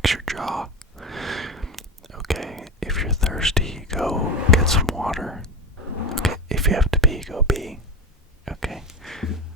relax your jaw. Okay, if you're thirsty, go get some water. Okay, if you have to pee, go pee. Okay,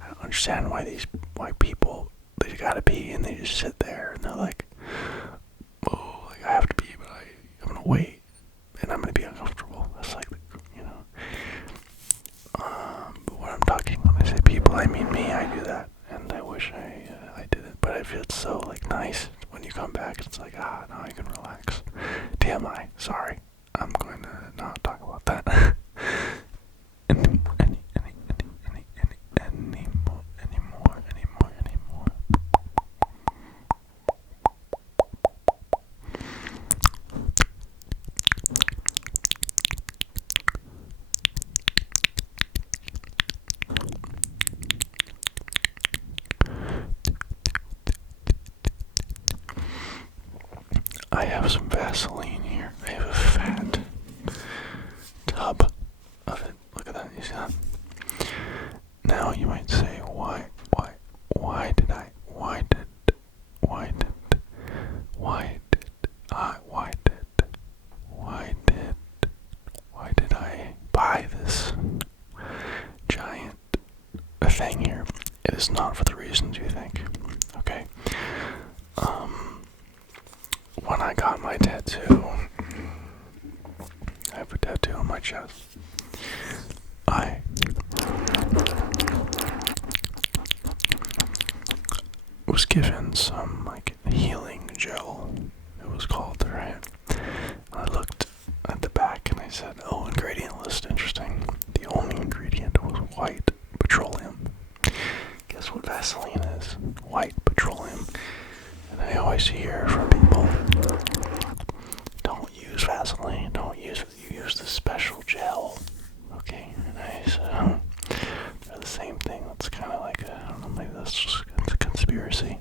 I don't understand why people, they gotta pee and they just sit there and they're like, oh, like I have to pee, but I'm gonna wait and I'm gonna be uncomfortable. That's like, you know. But when I'm talking, when I say people, I mean me. I do that, and I wish I didn't. But I feel it's so like nice when you come back. It's like, now I can relax. TMI. Sorry, I'm going to not talk about that. anymore. I have some Vaseline here. I have a fat tub of it. Look at that. You see that? Now you might say, why did I buy this giant thing here? It is not for the reasons you think. Okay. When I got my tattoo, I have a tattoo on my chest. I was given some like healing gel. It was called, right? I looked at the back and I said, oh, ingredient list, interesting. The only ingredient was white petroleum. Guess what Vaseline is? White petroleum. And I always hear from people, don't use Vaseline, use the special gel. Okay, and I said, they're the same thing. That's kind of like I don't know, maybe that's just a conspiracy.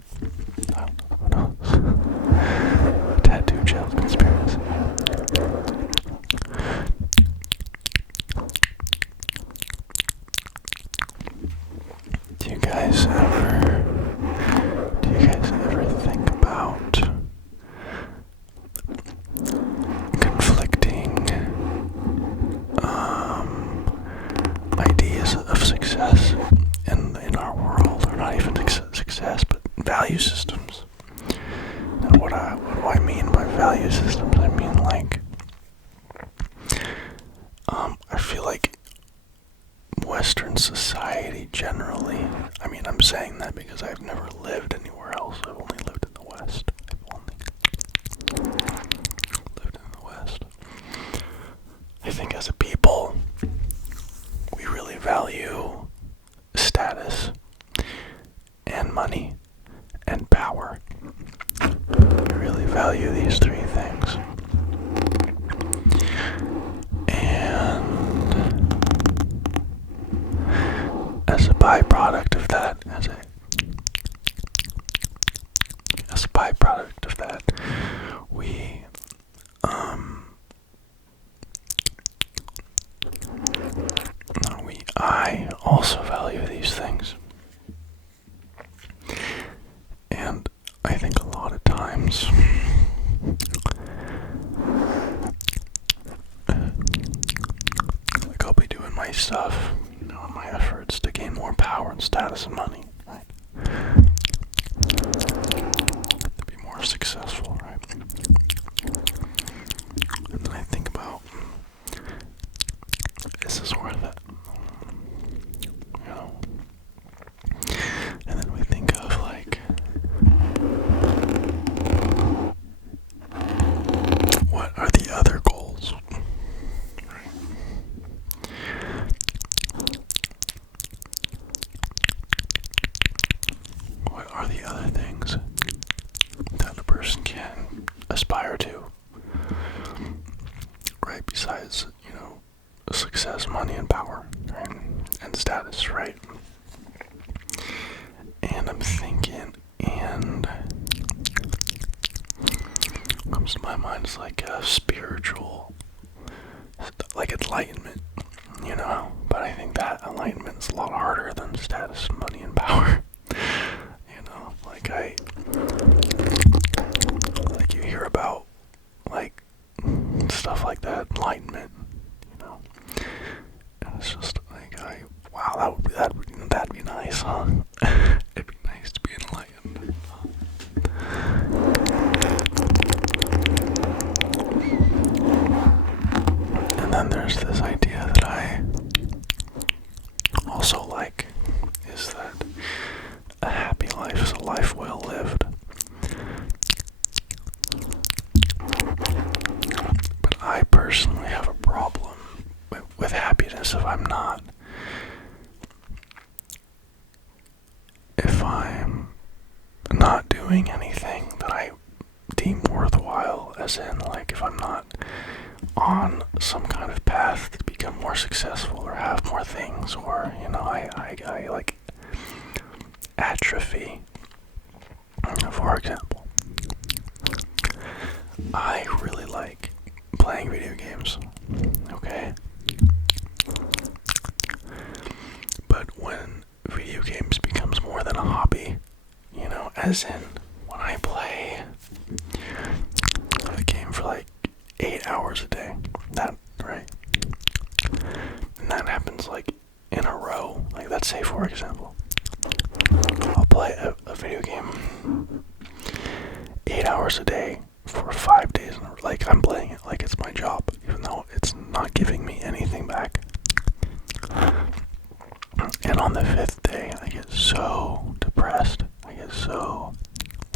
I don't know, who knows? Tattoo gel conspiracy. Do you guys ever think about conflicting ideas of success in our world, or not even success, but value systems? And what do I mean by value systems? I mean like, I feel like Western society generally, I mean, I'm saying that because I've never lived anywhere else. I've only lived in the West. I think as a people, we really value status and money and power. We really value these three things. And as a byproduct of that, I also value these things. And I think a lot of times like I'll be doing my stuff, in my efforts to gain more power and status and money, right? To be more successful, right? And then I think about, is this worth it? And then we think of like, what are the other goals? What are the other things that a person can aspire to? Right, besides, success, money, and power, right? And status, right? And I'm thinking, and what comes to my mind is like a spiritual, like enlightenment, but I think that enlightenment is a lot harder than status, money, and power. Like huh? It'd be nice to be enlightened. And then there's this idea that I also like, is that a happy life is a life well lived. But I personally have a problem with happiness if I'm not doing anything that I deem worthwhile, as in, like, if I'm not on some kind of path to become more successful or have more things, or, I like atrophy. For example, I really like playing video games, okay? But when video games becomes more than a hobby, as in when I play a game for like 8 hours a day, right? And that happens like in a row. Like, let's say, for example, I'll play a video game 8 hours a day for 5 days, like I'm playing it like it's my job, even though it's not giving me anything back. And on the 5th day, I get so depressed. I get so,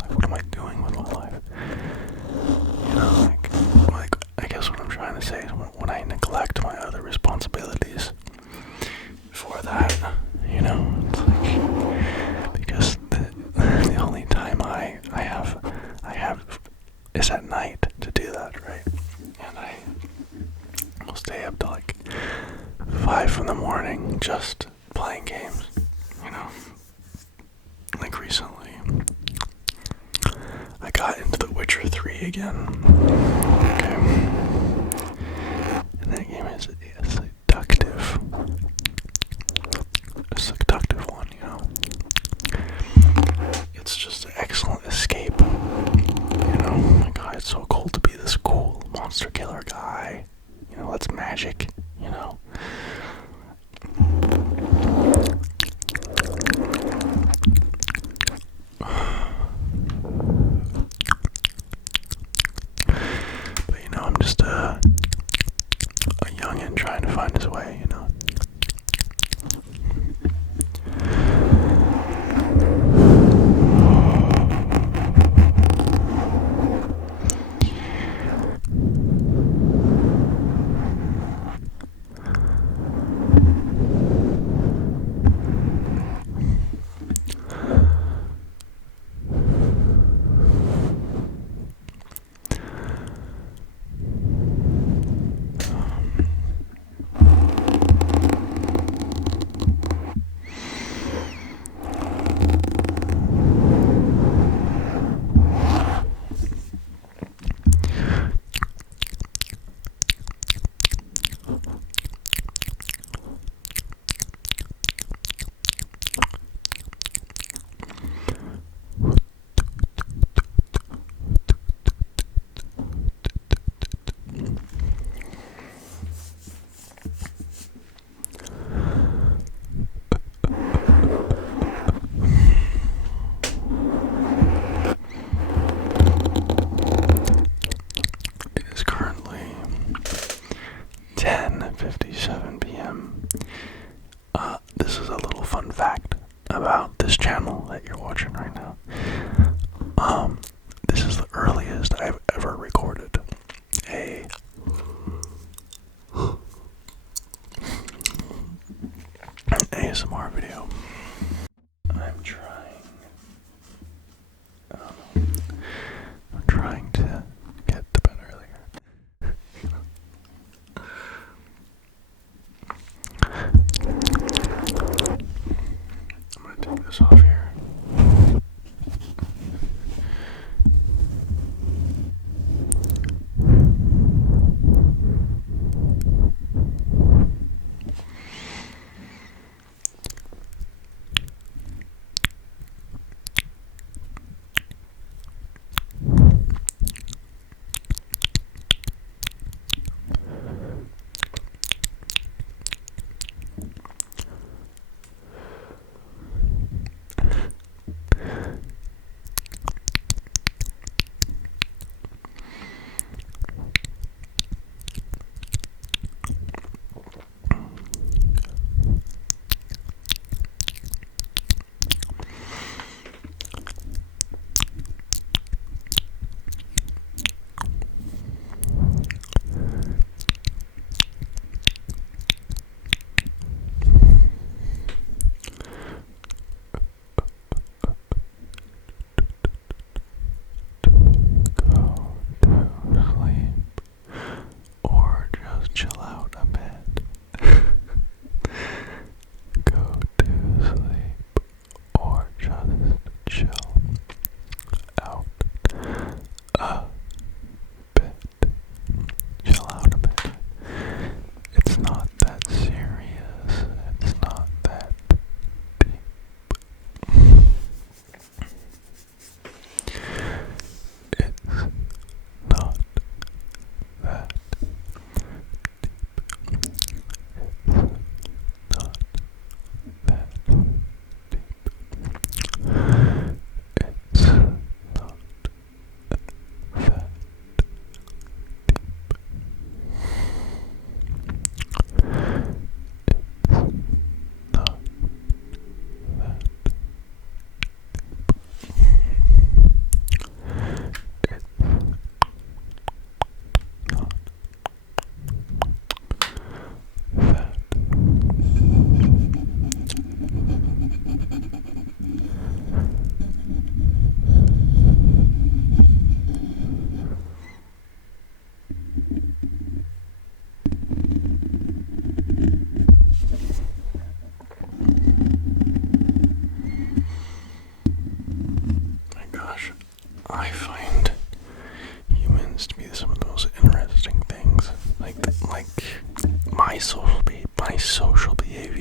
like, what am I doing with my life? Like I guess what I'm trying to say is when I neglect my other responsibilities for that, it's like, because the only time I have is at night to do that, right? And I will stay up to like 5 in the morning just playing games, Like recently, I got into The Witcher 3 again. Okay. And that game is a seductive one, It's just an excellent escape. Oh my god, it's so cool to be this cool monster killer guy. That's magic, But I'm just a youngin' trying to find his way, It is currently 10:57 p.m. This is a little fun fact about this channel that you're watching right now. This is the earliest I've ever recorded a an ASMR video. I'm trying to get to bed earlier. I'm gonna take this off here.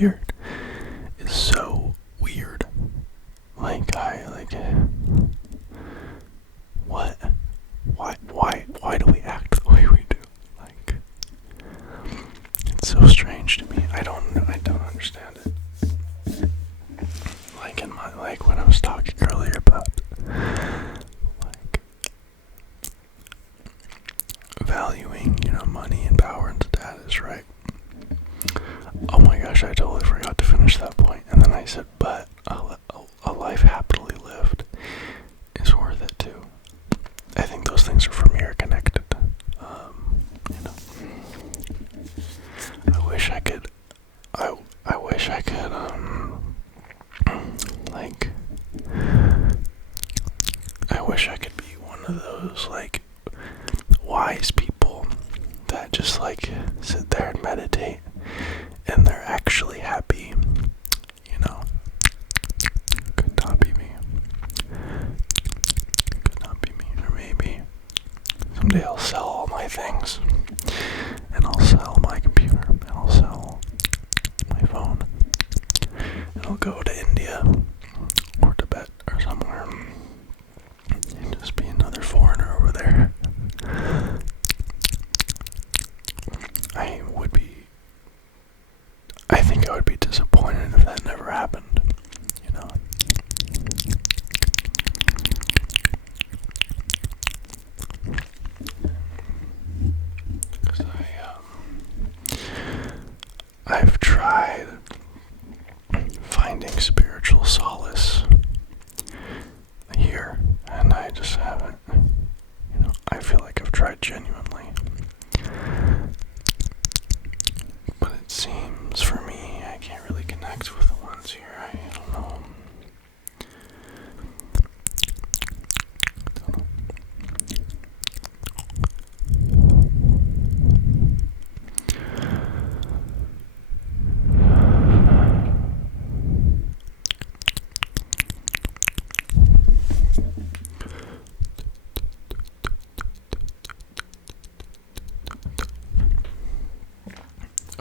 behavior is so weird. What? Why do we act the way we do? Like, it's so strange to me. I don't understand it. Like when I was talking earlier about, like, valuing, money and power and status, right? Oh my gosh, I totally forgot to finish that point. And then I said, but a life happily lived is worth it too. I think those things are, for me, are connected. I wish I could, I wish I could be one of those, like, wise people that just, like, sit there and meditate and they're actually happy. Could not be me. Could not be me. Or maybe someday I'll sell all my things, and I'll sell my computer, and I'll sell my phone, and I'll go to India or Tibet or somewhere and just be another foreigner over there. I think I would be disappointed if that never happened, Because I've tried finding spiritual solace here, and I just haven't. I feel like I've tried genuinely. But it seems, for me, I can't really connect with the ones here. I don't know.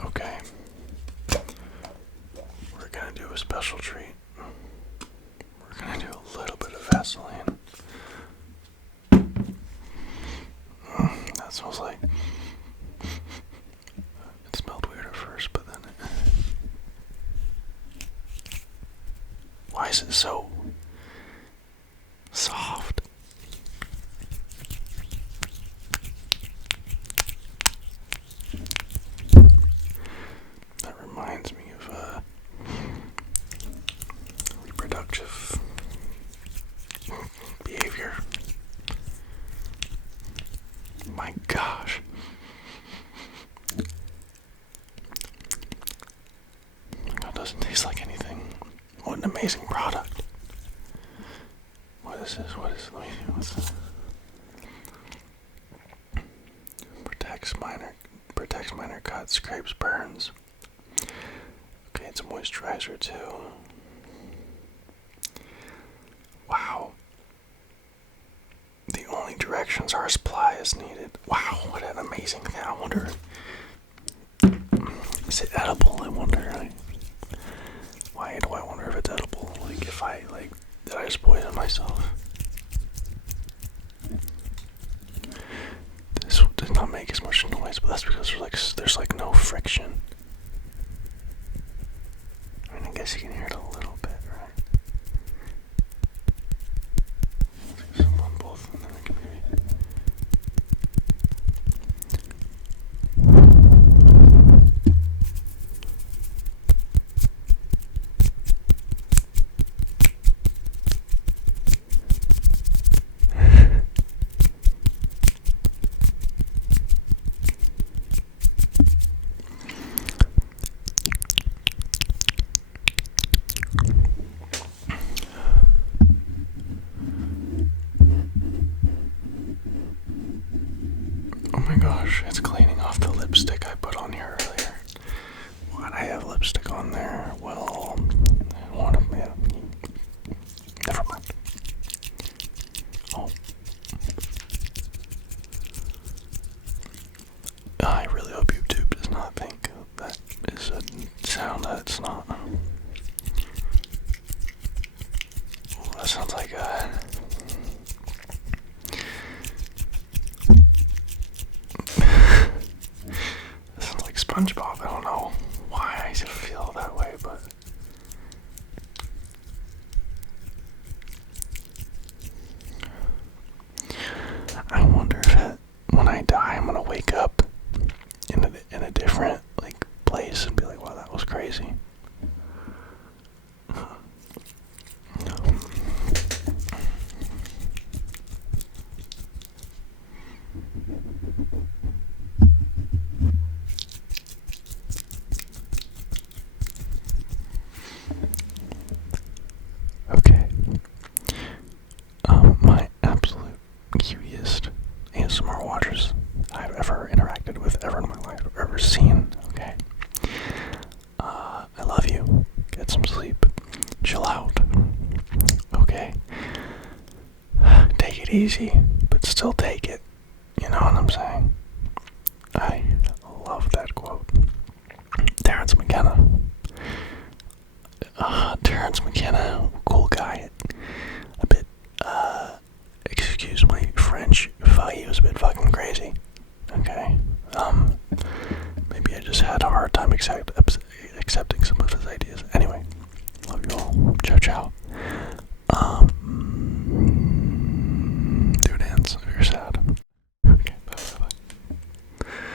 Okay. We're gonna do a special treat. We're gonna do a little bit of Vaseline. That smells like... It smelled weird at first, but then Why is it so soft? That reminds me of reproductive behavior. My gosh. That doesn't taste like anything. What an amazing product. What is this? Let me see. What's this? Protects minor cuts, scrapes, burns. Okay, it's a moisturizer too. Wow. The only directions are supply is needed. Wow, what an amazing thing. I wonder, is it edible? I wonder. Why do I wonder if it's edible? Like, did I just poison myself? This does not make as much noise, but that's because there's no friction. I mean, I guess you can hear it a little bit, right? Let's get some on both, and then we can maybe... Oh my gosh, it's cleaning off the lipstick I put on here earlier. Why'd I have lipstick on there? Well, never mind. Oh. I really hope YouTube does not think that is a sound that it's not. sounds like this sounds like SpongeBob. I don't know why I feel that way, but I wonder if when I die, I'm gonna wake up in a different like place and be like, "Wow, that was crazy." Okay. My absolute cutest ASMR watchers I've ever interacted with ever in my life, or ever seen, okay? I love you. Get some sleep. Chill out. Okay? Take it easy, but still take it. You know what I'm saying? I love that quote. Terrence McKenna. Terrence McKenna, cool guy. A bit, excuse my French, he was a bit fucking crazy. Okay? Maybe I just had a hard time accepting some of his ideas. Anyway, love you all. Ciao, ciao.